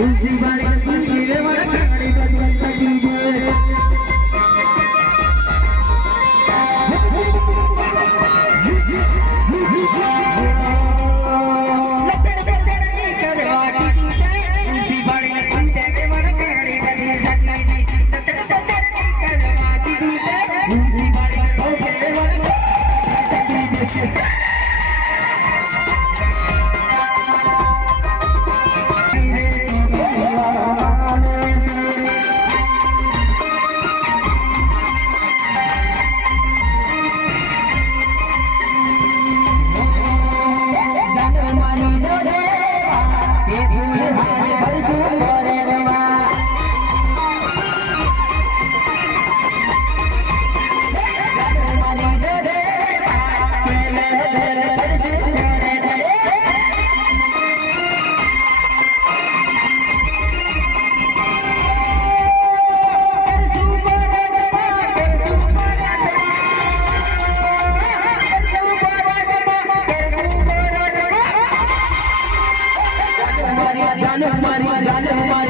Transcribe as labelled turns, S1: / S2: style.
S1: Onde vai Another Thank you.